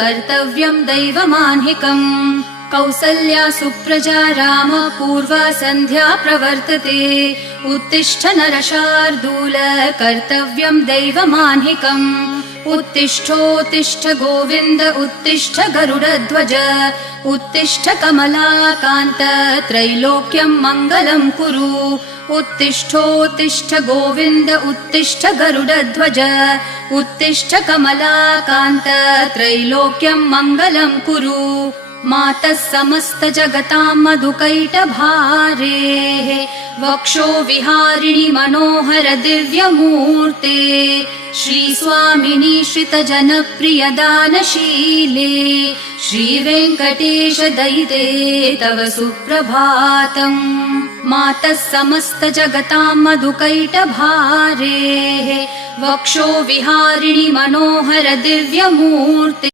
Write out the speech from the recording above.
कर्तव्यं दैवमान्हिकम् कौसल्या सुप्रजा राम पूर्वा सन्ध्या प्रवर्तते उत्तिष्ठ नरशार्दूल कर्तव्यं दैवमान्हिकम् उत्तिष्ठोत्तिष्ठ गोविन्द उत्तिष्ठ गरुडध्वज उत्तिष्ठ कमलाकान्त त्रैलोक्यं मङ्गलं कुरु उत्तिष्ठोत्तिष्ठ गोविन्द उत्तिष्ठ गरुडध्वज उत्तिष्ठ कमलाकान्त त्रैलोक्यं मङ्गलं कुरु मातः समस्त जगतां मधुकैटभारेः वक्षो विहारिणि मनोहर दिव्यमूर्ते श्रीस्वामिनि श्रितजनप्रिय दानशीले श्रीवेङ्कटेश दयिते तव सुप्रभातम् मातः समस्त जगतां मधुकैटभारेः वक्षो विहारिणि मनोहर दिव्यमूर्ते